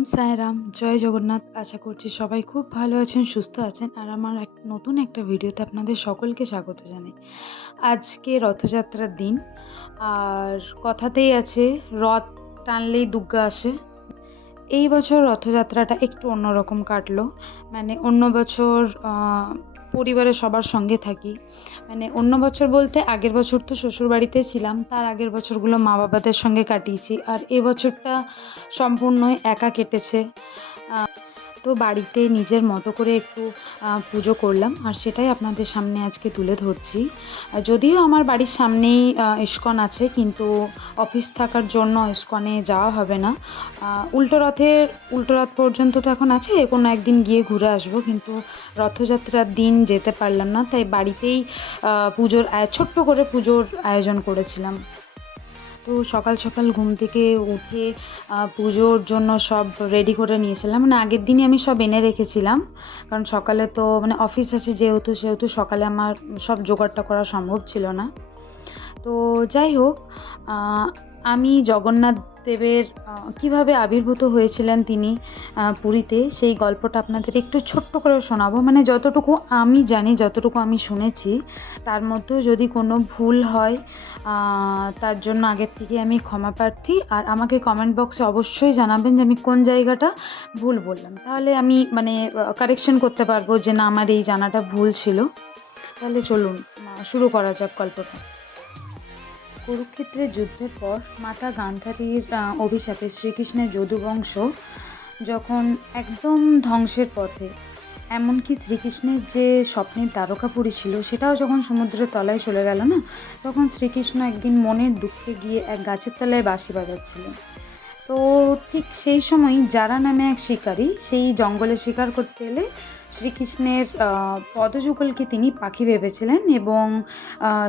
ওম সাইরাম, জয় জগন্নাথ। আশা করছি সবাই খুব ভালো আছেন, সুস্থ আছেন। আর আমার নতুন একটা ভিডিওতে আপনাদের সকলকে স্বাগত জানাই। আজকে রথযাত্রার দিন, আর কথাতেই আছে রথ টানলেই দুর্গা আসে। এই বছর রথযাত্রাটা একটু অন্যরকম কাটলো। মানে অন্য বছর পরিবারের সবার সঙ্গে থাকি। মানে অন্য বছর বলতে আগের বছর তো শ্বশুরবাড়িতে ছিলাম, তার আগের বছরগুলো মা বাবাদের সঙ্গে কাটিয়েছি। আর এ বছরটা সম্পূর্ণই একা কেটেছে। তো বাড়িতে নিজের মতো করে একটু পুজো করলাম, আর সেটাই আপনাদের সামনে আজকে তুলে ধরছি। যদিও আমার বাড়ির সামনেই ইস্কন আছে, কিন্তু অফিস থাকার জন্য ইস্কনে যাওয়া হবে না। উল্টো রথ পর্যন্ত তো এখন আছে, কোনো একদিন গিয়ে ঘুরে আসবো, কিন্তু রথযাত্রার দিন যেতে পারলাম না। তাই বাড়িতেই ছোট্ট করে পুজোর আয়োজন করেছিলাম। তো সকাল সকাল ঘুম থেকে উঠে পুজোর জন্য সব রেডি করে নিয়েছিলাম। মানে আগের দিনই আমি সব এনে রেখেছিলাম, কারণ সকালে তো মানে অফিস আছে সেহেতু সকালে আমার সব জোগাড়টা করা সম্ভব ছিল না। তো যাই হোক, আমি জগন্নাথ দেবের কীভাবে আবির্ভূত হয়েছিলেন তিনি পুরীতে, সেই গল্পটা আপনাদের একটু ছোট্ট করে শোনাবো। মানে যতটুকু আমি জানি, যতটুকু আমি শুনেছি, তার মধ্যেও যদি কোনো ভুল হয় তার জন্য আগের থেকে আমি ক্ষমা প্রার্থী। আর আমাকে কমেন্ট বক্সে অবশ্যই জানাবেন যে আমি কোন জায়গাটা ভুল বললাম, তাহলে আমি মানে কারেকশন করতে পারবো যে না, আমার এই জানাটা ভুল ছিল। তাহলে চলুন শুরু করা যাক গল্পটা। কুরুক্ষেত্রের যুদ্ধের পর মাতা গান্ধারীর অভিশাপে শ্রীকৃষ্ণের যদুবংশ যখন একদম ধ্বংসের পথে, এমনকি শ্রীকৃষ্ণের যে স্বপ্নের দ্বারকাপুরী ছিল সেটাও যখন সমুদ্রের তলায় চলে গেল না, তখন শ্রীকৃষ্ণ একদিন মনের দুঃখে গিয়ে এক গাছের তলায় বাঁশি বাজাচ্ছিলেন। তো ঠিক সেই সময় যারা নামে এক শিকারী সেই জঙ্গলে শিকার করতে এলে শ্রীকৃষ্ণের পদযুগলকে তিনি পাখি ভেবেছিলেন এবং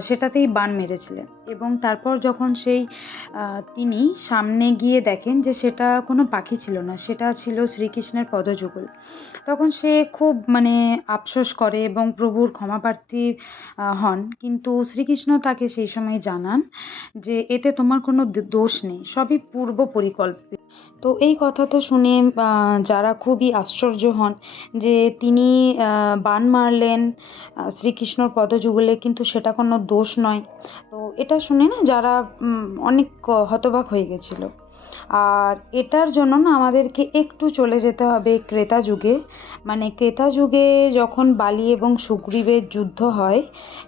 সেটাতেই বাণ মেরেছিলেন। এবং তারপর যখন তিনি সামনে গিয়ে দেখেন যে সেটা কোনো পাখি ছিল না, সেটা ছিল শ্রীকৃষ্ণের পদযুগল, তখন সে খুব মানে আফসোস করে এবং প্রভুর ক্ষমাপ্রার্থী হন। কিন্তু শ্রীকৃষ্ণ তাকে সেই সময় জানান যে এতে তোমার কোনো দোষ নেই, সবই পূর্ব পরিকল্পিত। তো এই কথা তো শুনে যারা খুবই আশ্চর্য হন যে তিনি বাণ মারলেন শ্রীকৃষ্ণর পদযুগলে, কিন্তু সেটা কোনো দোষ নয়। তো এটা শুনে না যারা অনেক হতবাক হয়ে গেছিলো। আর এটার জন্য না আমাদেরকে একটু চলে যেতে হবে ক্রেতা যুগে। মানে ক্রেতা যুগে যখন বালি এবং সুগ্রীবের যুদ্ধ হয়,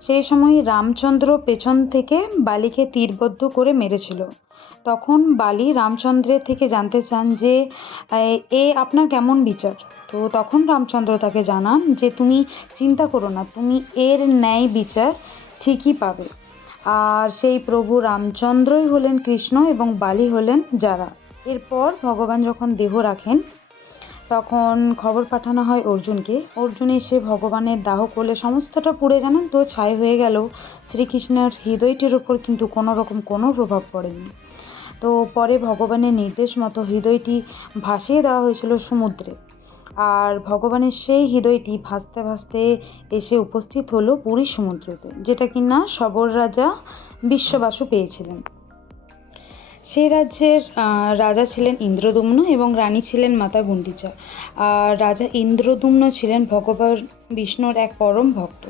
সেই সময় রামচন্দ্র পেছন থেকে বালিকে তীরবদ্ধ করে মেরেছিল। তখন বালি রামচন্দ্রের থেকে জানতে চান যে এ আপনার কেমন বিচার। তো তখন রামচন্দ্র তাকে জানান যে তুমি চিন্তা করো না, তুমি এর ন্যায় বিচার ঠিকই পাবে। আর সেই প্রভু রামচন্দ্রই হলেন কৃষ্ণ এবং বালি হলেন যারা। এরপর ভগবান যখন দেহ রাখেন, তখন খবর পাঠানো হয় অর্জুনকে। অর্জুন এসে ভগবানের দাহ করলে সমস্তটা পুড়ে জানান তো ছাই হয়ে গেল, শ্রীকৃষ্ণের হৃদয়টির ওপর কিন্তু কোনো প্রভাব পড়েনি। তো পরে ভগবানের নির্দেশ মতো হৃদয়টি ভাসিয়ে দেওয়া হয়েছিল সমুদ্রে। আর ভগবানের সেই হৃদয়টি ভাসতে ভাসতে এসে উপস্থিত হলো পুরী সমুদ্রতে, যেটা কিনা সবর রাজা বিশ্ববাসু পেয়েছিলেন। সেই রাজ্যের রাজা ছিলেন ইন্দ্রদুম্ন এবং রানী ছিলেন মাতা গুণ্ডিচা। আর রাজা ইন্দ্রদুম্ন ছিলেন ভগবান বিষ্ণুর এক পরম ভক্ত।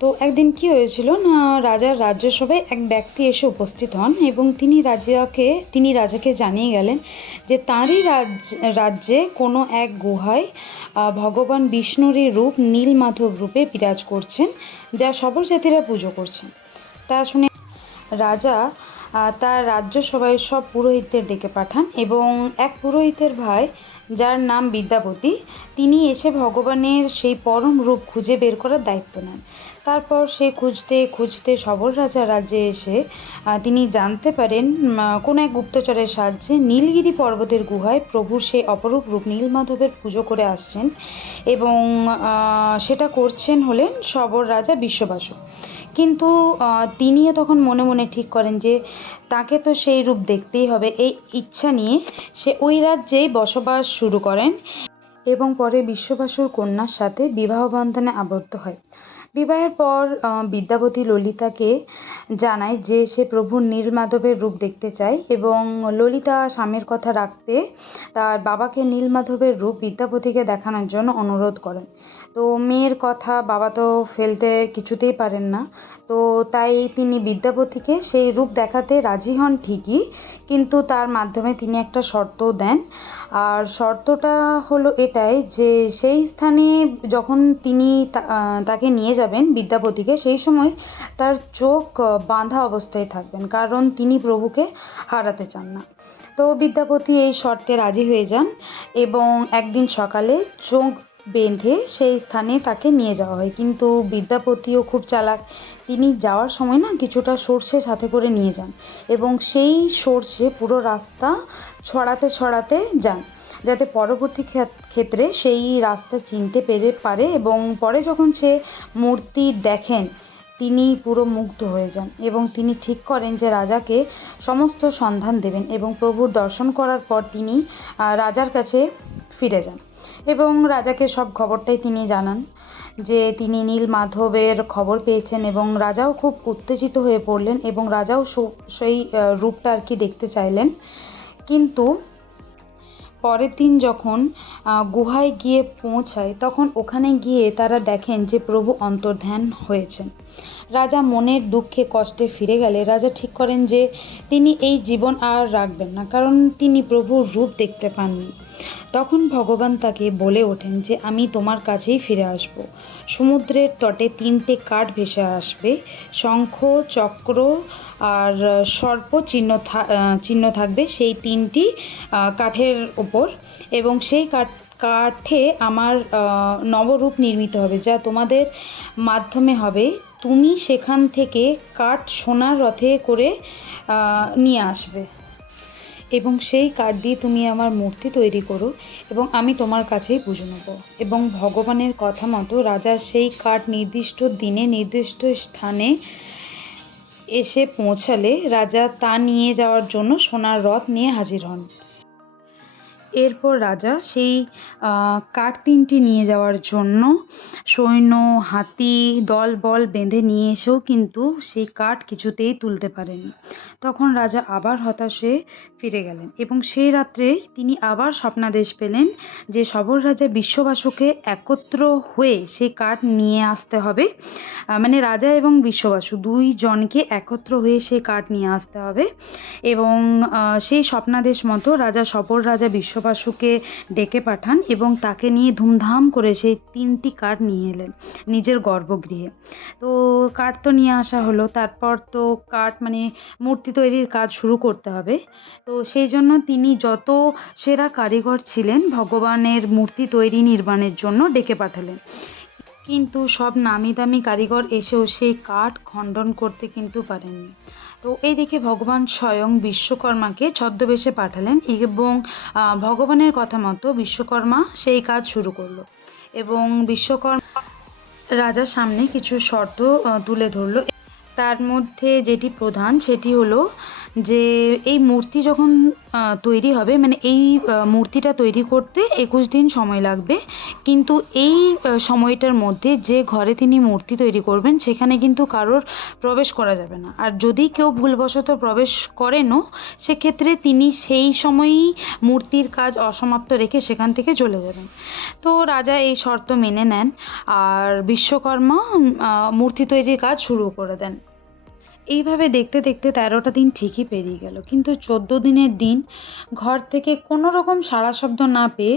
তো একদিন কি হয়েছিল না, রাজার রাজ্যসভায় এক ব্যক্তি এসে উপস্থিত হন এবং তিনি রাজাকে জানিয়ে গেলেন যে তাঁরই রাজ্যে কোনো এক গুহায় ভগবান বিষ্ণুরই রূপ নীলমাধব রূপে বিরাজ করছেন, যা সবর জাতিরা পুজো করছেন। তা শুনে রাজা তার রাজ্যসভায় সব পুরোহিতদের ডেকে পাঠান এবং এক পুরোহিতের ভাই, যার নাম বিদ্যাপতি, তিনি এসে ভগবানের সেই পরম রূপ খুঁজে বের করার দায়িত্ব নেন। তারপর সে খুঁজতে খুঁজতে সবর রাজা রাজ্যে এসে তিনি জানতে পারেন কোনো এক গুপ্তচরের সাহায্যে নীলগিরি পর্বতের গুহায় প্রভুর সেই অপরূপ রূপ নীলমাধবের পুজো করে আসছেন এবং সেটা করছেন হলেন সবর রাজা বিশ্ববাসু। কিন্তু তিনিও তখন মনে মনে ঠিক করেন যে তাকে তো সেই রূপ দেখতেই হবে। এই ইচ্ছা নিয়ে সে ওই রাজ্যেই বসবাস শুরু করেন এবং পরে বিশ্ববাসুর কন্যার সাথে বিবাহ বন্ধনে আবদ্ধ হয়। বিবাহের পর বিদ্যাপতি ললিতাকে জানায় যে সে প্রভুর নীলমাধবের রূপ দেখতে চায়, এবং ললিতা স্বামীর কথা রাখতে তার বাবাকে নীলমাধবের রূপ বিদ্যাপতিকে দেখানোর জন্য অনুরোধ করেন। তো মেয়ের কথা বাবা তো ফেলতে কিছুতেই পারেন না। তো তাই তিনি বিদ্যাপতিকে সেই রূপ দেখাতে রাজি হন ঠিকই, কিন্তু তার মাধ্যমে তিনি একটা শর্তও দেন। আর শর্তটা হলো এটাই যে সেই স্থানে যখন তিনি তাকে নিয়ে যাবেন বিদ্যাপতিকে, সেই সময় তার চোখ বাঁধা অবস্থায় থাকবেন, কারণ তিনি প্রভুকে হারাতে চান না। তো বিদ্যাপতি এই শর্তে রাজি হয়ে যান, এবং একদিন সকালে চোখ বেঁধে সেই স্থানে তাকে নিয়ে যাওয়া হয়। কিন্তু বিদ্যাপতিও খুব চালাক, তিনি যাওয়ার সময় না কিছুটা সর্ষে সাথে করে নিয়ে যান, এবং সেই সর্ষে পুরো রাস্তা ছড়াতে ছড়াতে যান, যাতে পরবর্তী ক্ষেত্রে সেই রাস্তা চিনতে পারে। এবং পরে যখন সে মূর্তি দেখেন, তিনি পুরো মুগ্ধ হয়ে যান, এবং তিনি ঠিক করেন যে রাজাকে সমস্ত সন্ধান দেবেন, এবং প্রভুর দর্শন করার পর তিনি রাজার কাছে ফিরে যান, এবং রাজাকে সব খবরটাই তিনি জানান যে তিনি নীলমাধবের খবর পেয়েছেন, এবং রাজাও খুব উত্তেজিত হয়ে পড়লেন, এবং রাজাও সেই রূপটা আর কি দেখতে চাইলেন। কিন্তু পরের দিন যখন গুহায় গিয়ে পৌঁছায়, তখন ওখানে গিয়ে তারা দেখেন যে প্রভু অন্তর্ধান হয়েছেন। রাজা মনের দুঃখে কষ্টে ফিরে গেলে রাজা ঠিক করেন যে তিনি এই জীবন আর রাখবেন না, কারণ তিনি প্রভুর রূপ দেখতে পাননি। তখন ভগবান তাকে বলে ওঠেন যে আমি তোমার কাছেই ফিরে আসব। সমুদ্রের তটে 3টে কাঠ ভেসে আসবে, শঙ্খ, চক্র আর সর্প চিহ্ন থাকবে সেই 3টি কাঠের ওপর, এবং সেই কাঠে আমার নবরূপ নির্মিত হবে, যা তোমাদের মাধ্যমে হবে। তুমি সেখান থেকে কাঠ সোনার রথে করে নিয়ে আসবে, এবং সেই কাঠ দিয়ে তুমি আমার মূর্তি তৈরি করো, এবং আমি তোমার কাছেই পুজো নেব। এবং ভগবানের কথা মতো রাজা সেই কাঠ নির্দিষ্ট দিনে নির্দিষ্ট স্থানে এসে পৌঁছালে রাজা তা নিয়ে যাওয়ার জন্য সোনার রথ নিয়ে হাজির হন। এরপর রাজা সেই কাঠ 3টি নিয়ে যাওয়ার জন্য সৈন্য, হাতি, দলবল বেঁধে নিয়ে এসেও কিন্তু সেই কাঠ কিছুতেই তুলতে পারেনি। তখন রাজা আবার হতাশ হয়ে ফিরে গেলেন, এবং সেই রাত্রেই তিনি আবার স্বপ্নাদেশ পেলেন যে সবর রাজা বিশ্ববাসুকে একত্র হয়ে সেই কাঠ নিয়ে আসতে হবে। মানে রাজা এবং বিশ্ববাসু 2 জনকে একত্র হয়ে সেই কাঠ নিয়ে আসতে হবে, এবং সেই স্বপ্নাদেশ মতো সবর রাজা বিশ্ববাসুকে ডেকে পাঠান, এবং তাকে নিয়ে ধুমধাম করে সেই 3টি কাঠ নিয়ে এলেন নিজের গর্ভগৃহে। তো কাঠ তো নিয়ে আসা হলো, তারপর তো কাঠ মানে মূর্তি তৈরির কাজ শুরু করতে হবে। তো সেই জন্য তিনি যত সেরা কারিগর ছিলেন ভগবানের মূর্তি তৈরি নির্মাণের জন্য ডেকে পাঠালেন, কিন্তু সব নামি দামি কারিগর এসেও সেই কাঠ খণ্ডন করতে কিন্তু পারেননি। তো এই দেখে ভগবান স্বয়ং বিশ্বকর্মাকে ছদ্মবেশে পাঠালেন, এবং ভগবানের কথা মতো বিশ্বকর্মা সেই কাজ শুরু করলো, এবং বিশ্বকর্মা রাজার সামনে কিছু শর্ত তুলে ধরলো। তার মধ্যে যেটি প্রধান সেটি হলো যে এই মূর্তি যখন তৈরি হবে, মানে এই মূর্তিটা তৈরি করতে 21 দিন সময় লাগবে, কিন্তু এই সময়টার মধ্যে যে ঘরে তিনি মূর্তি তৈরি করবেন সেখানে কিন্তু কারোর প্রবেশ করা যাবে না, আর যদি কেউ ভুলবশত প্রবেশ করেনও সেক্ষেত্রে তিনি সেই সময়ই মূর্তির কাজ অসমাপ্ত রেখে সেখান থেকে চলে যাবেন। তো রাজা এই শর্ত মেনে নেন, আর বিশ্বকর্মা মূর্তি তৈরির কাজ শুরু করে দেন। এইভাবে দেখতে দেখতে 13টা দিন ঠিকই পেরিয়ে গেল, কিন্তু 14 দিনের দিন ঘর থেকে কোনো রকম সাড়া শব্দ না পেয়ে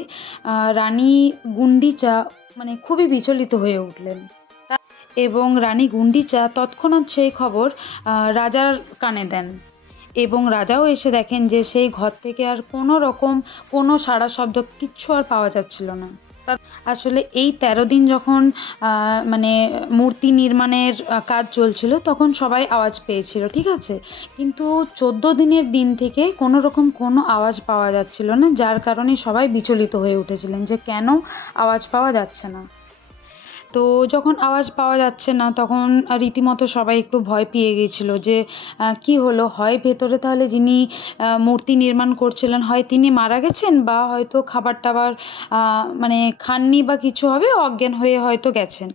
রানী গুন্ডিচা মানে খুবই বিচলিত হয়ে উঠলেন, এবং রানী গুন্ডিচা তৎক্ষণাৎ সেই খবর রাজার কানে দেন, এবং রাজাও এসে দেখেন যে সেই ঘর থেকে আর কোনো সাড়া শব্দ কিচ্ছু আর পাওয়া যাচ্ছিল না। আসলে এই 13 দিন যখন মানে মূর্তি নির্মাণের কাজ চলছিল তখন সবাই আওয়াজ পেয়েছিল, ঠিক আছে, কিন্তু 14 দিনের দিন থেকে কোনো আওয়াজ পাওয়া যাচ্ছিল না, যার কারণে সবাই বিচলিত হয়ে উঠেছিলেন যে কেন আওয়াজ পাওয়া যাচ্ছে না। তো যখন আওয়াজ পাওয়া যাচ্ছে না তখন রীতিমতো সবাই একটু ভয় পেয়ে গিয়েছিল যে কী হলো, হয় ভেতরে তাহলে যিনি মূর্তি নির্মাণ করছিলেন হয় তিনি মারা গেছেন, বা হয়তো খাবার টাবার মানে খাননি বা কিছু হবে, অজ্ঞান হয়ে হয়তো গেছেন।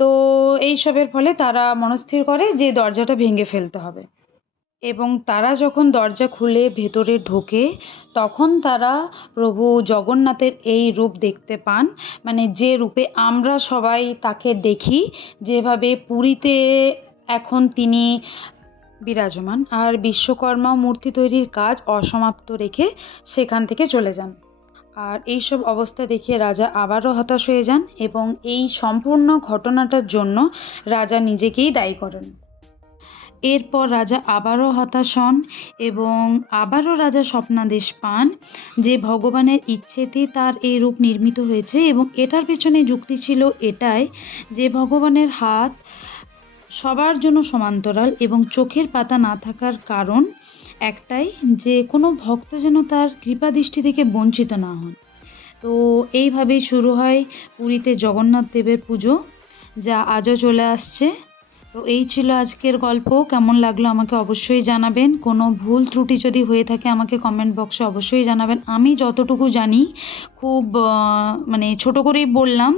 তো এইসবের ফলে তারা মনস্থির করে যে দরজাটা ভেঙে ফেলতে হবে, এবং তারা যখন দরজা খুলে ভেতরে ঢোকে তখন তারা প্রভু জগন্নাথের এই রূপ দেখতে পান, মানে যে রূপে আমরা সবাই তাকে দেখি, যেভাবে পুরীতে এখন তিনি বিরাজমান। আর বিশ্বকর্মা মূর্তি তৈরির কাজ অসমাপ্ত রেখে সেখান থেকে চলে যান। আর এইসব অবস্থা দেখে রাজা আবারও হতাশ হয়ে যান এবং এই সম্পূর্ণ ঘটনাটার জন্য রাজা নিজেকেই দায়ী করেন। এরপর রাজা আবারও হতাশ হন এবং আবারও রাজা স্বপ্নাদেশ পান যে ভগবানের ইচ্ছেতেই তার এই রূপ নির্মিত হয়েছে, এবং এটার পেছনে যুক্তি ছিল এটাই যে ভগবানের হাত সবার জন্য সমান্তরাল এবং চোখের পাতা না থাকার কারণ একটাই, যে কোনো ভক্ত যেন তার কৃপা দৃষ্টি থেকে বঞ্চিত না হন। তো এইভাবেই শুরু হয় পুরীতে জগন্নাথ দেবের পুজো, যা আজও চলে আসছে। তো এই ছিল আজকের গল্প। কেমন লাগলো আমাকে অবশ্যই জানাবেন। কোনো ভুল ত্রুটি যদি হয়ে থাকে আমাকে কমেন্ট বক্সে অবশ্যই জানাবেন। আমি যতটুকু জানি খুব মানে ছোট করেই বললাম,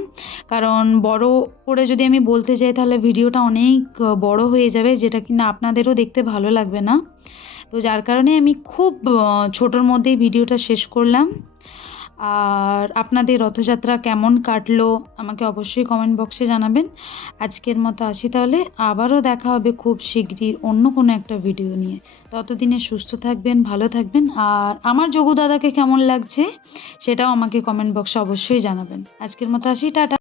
কারণ বড় করে যদি আমি বলতে যাই তাহলে ভিডিওটা অনেক বড় হয়ে যাবে, যেটা কিনা আপনাদেরও দেখতে ভালো লাগবে না। তো যার কারণে আমি খুব ছোটোর মধ্যেই ভিডিওটা শেষ করলাম। আর আপনাদের রথযাত্রা কেমন কাটলো আমাকে অবশ্যই কমেন্ট বক্সে জানাবেন। আজকের মতো আসি তাহলে, আবারও দেখা হবে খুব শিগগিরই অন্য কোনো একটা ভিডিও নিয়ে। ততদিনে সুস্থ থাকবেন, ভালো থাকবেন, আর আমার যোগু দাদাকে কেমন লাগছে সেটাও আমাকে কমেন্ট বক্সে অবশ্যই জানাবেন। আজকের মতো আসি, টাটা।